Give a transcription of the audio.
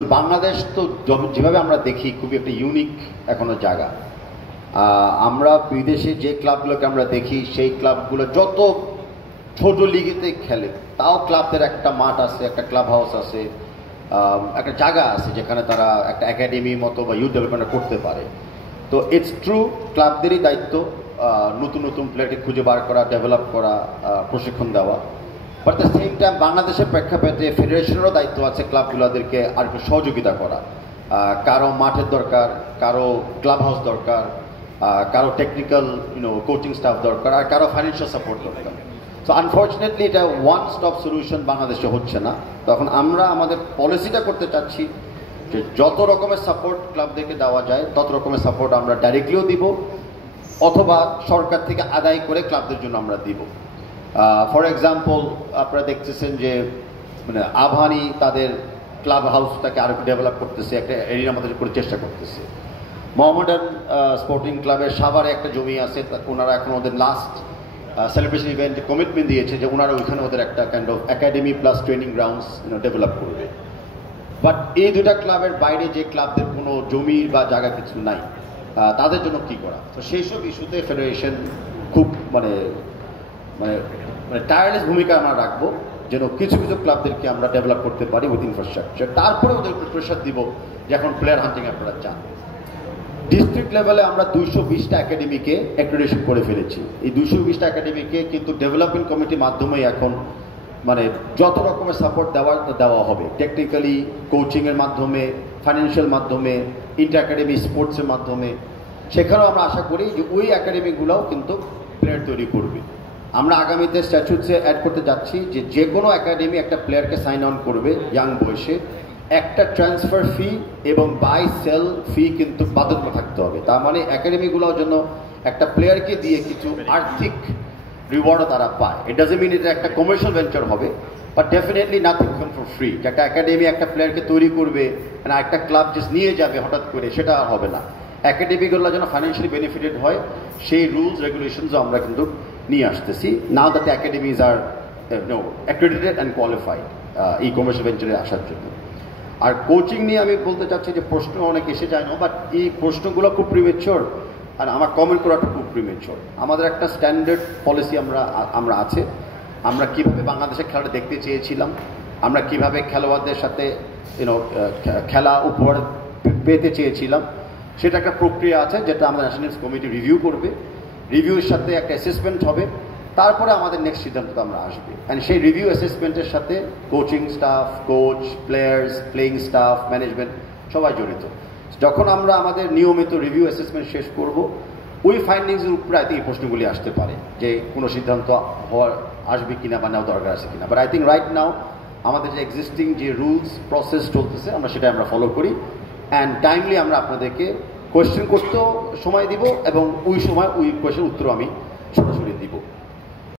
বাংলাদেশ তো যেভাবে আমরা দেখি খুবই একটা ইউনিক এখনো জায়গা। আমরা বিদেশে যে ক্লাবগুলোকে আমরা দেখি সেই ক্লাবগুলো যত ছোট লিগেতে খেলে তাও ক্লাবদের একটা মাঠ আছে, একটা ক্লাব হাউস আছে, একটা জায়গা আছে যেখানে তারা একটা একাডেমি মতো বা ইউথ ডেভেলপমেন্ট করতে পারে। তো ইটস ট্রু, ক্লাবদেরই দায়িত্ব নতুন নতুন প্লেয়ারকে খুঁজে বার করা, ডেভেলপ করা, প্রশিক্ষণ দেওয়া। বাট দ্য সেম টাইম বাংলাদেশের প্রেক্ষাপটে ফেডারেশনেরও দায়িত্ব আছে ক্লাবগুলোদেরকে আর একটু সহযোগিতা করা। কারো মাঠের দরকার, কারো ক্লাব হাউস দরকার, কারো টেকনিক্যাল কোচিং স্টাফ দরকার, আর কারো ফাইন্যান্সিয়াল সাপোর্ট দরকার। সো আনফর্চুনেটলি এটা ওয়ান স্টপ সলিউশন বাংলাদেশে হচ্ছে না। তখন আমরা আমাদের পলিসিটা করতে চাচ্ছি যে যত রকমের সাপোর্ট ক্লাবদেরকে দেওয়া যায় তত রকমের সাপোর্ট আমরা ডাইরেক্টলিও দিব, অথবা সরকার থেকে আদায় করে ক্লাবদের জন্য আমরা দিব। ফর এক্সাম্পল, আপনারা দেখতেছেন যে মানে আবাহনী তাদের ক্লাব হাউসটাকে আরো ডেভেলপ করতেছে, একটা এরিয়ার মধ্যে করে চেষ্টা করতেছে। মোহামেডান স্পোর্টিং ক্লাবের সাভারে একটা জমি আছে, ওনারা এখন ওদের লাস্ট সেলিব্রেশন ইভেন্টে কমিটমেন্ট দিয়েছে যে ওনারা ওইখানে ওদের একটা kind of academy plus training grounds develop করবে। বাট এই দুটা ক্লাবের বাইরে যে ক্লাবদের কোনো জমি বা জায়গা কিছু নাই, তাদের জন্য কী করা? তো সেই সব ইস্যুতে ফেডারেশন খুব মানে মানে মানে টায়ারলেস ভূমিকা আমরা রাখবো যেন কিছু কিছু ক্লাবদেরকে আমরা ডেভেলপ করতে পারি উইথ ইনফ্রাস্ট্রাকচার। তারপরে ওদের প্রেশার দিব যে এখন প্লেয়ার হান্টিং আপনারা চান। ডিস্ট্রিক্ট লেভেলে আমরা 220টা একাডেমিকে অ্যাক্রেডিটেশন করে ফেলেছি। এই 220টা একাডেমিকে কিন্তু ডেভেলপমেন্ট কমিটির মাধ্যমেই এখন মানে যত রকমের সাপোর্ট দেওয়া হবে, টেকনিক্যালি কোচিংয়ের মাধ্যমে, ফাইন্যান্সিয়াল মাধ্যমে, ইন্টার একাডেমি স্পোর্টসের মাধ্যমে। সেখানেও আমরা আশা করি যে ওই একাডেমিগুলোও কিন্তু প্লেয়ার তৈরি করবে। আমরা আগামীতে স্ট্যাচুটসে অ্যাড করতে যাচ্ছি যে যে কোনো একাডেমি একটা প্লেয়ারকে সাইন অন করবে ইয়াং বয়সে, একটা ট্রান্সফার ফি এবং বাই সেল ফি কিন্তু বাধ্যতামূলক থাকতে হবে। তার মানে একাডেমিগুলোর জন্য একটা প্লেয়ারকে দিয়ে কিছু আর্থিক রিওয়ার্ডও তারা পায়। ইট ডাজন্ট মিন এটা একটা কমার্শিয়াল ভেঞ্চার হবে, but definitely nothing come for free. একটা একাডেমি একটা প্লেয়ারকে তৈরি করবে, মানে একটা ক্লাব জাস্ট নিয়ে যাবে হঠাৎ করে, সেটা আর হবে না। একাডেমিগুলো যেন ফাইন্যান্সিয়ালি বেনিফিটেড হয় সেই রুলস রেগুলেশনসও আমরা কিন্তু নিয়ে আসতেছি। Now that academies are accredited and qualified এই কমার্শিয়াল ভেঞ্চারে আসার জন্য। আর কোচিং নিয়ে আমি বলতে চাচ্ছি যে প্রশ্ন অনেক এসে যায় না, বাট এই প্রশ্নগুলো খুব প্রিমেচিওর আর আমার কমেন্ট করাটা খুব প্রিমেচিওর। আমাদের একটা স্ট্যান্ডার্ড পলিসি আমরা আছে। আমরা কীভাবে বাংলাদেশের খেলাটা দেখতে চেয়েছিলাম, আমরা কিভাবে খেলোয়াড়দের সাথে খেলা উপহার পেতে চেয়েছিলাম, সেটা একটা প্রক্রিয়া আছে যেটা আমাদের ন্যাশনাল কমিটি রিভিউ করবে। রিভিউর সাথে একটা অ্যাসেসমেন্ট হবে, তারপরে আমাদের নেক্সট সিদ্ধান্তটা আমরা আসবে। অ্যান্ড সেই রিভিউ অ্যাসেসমেন্টের সাথে coaching staff, coach, players, playing staff, management সবাই জড়িত। যখন আমরা আমাদের নিয়মিত রিভিউ অ্যাসেসমেন্ট শেষ করব, ওই ফাইন্ডিংসের উপরে এই প্রশ্নগুলি আসতে পারে যে কোনো সিদ্ধান্ত আসবে কিনা বা নেওয়া দরকার আছে কিনা। But I think right now আমাদের যে এক্সিস্টিং যে রুলস প্রসেস চলতেছে আমরা সেটা আমরা ফলো করি, অ্যান্ড টাইমলি আমরা আপনাদেরকে কোয়েশ্চেন করতেও সময় দিব এবং ওই সময় ওই কোয়েশ্চেন উত্তর আমি সরাসরি দিব।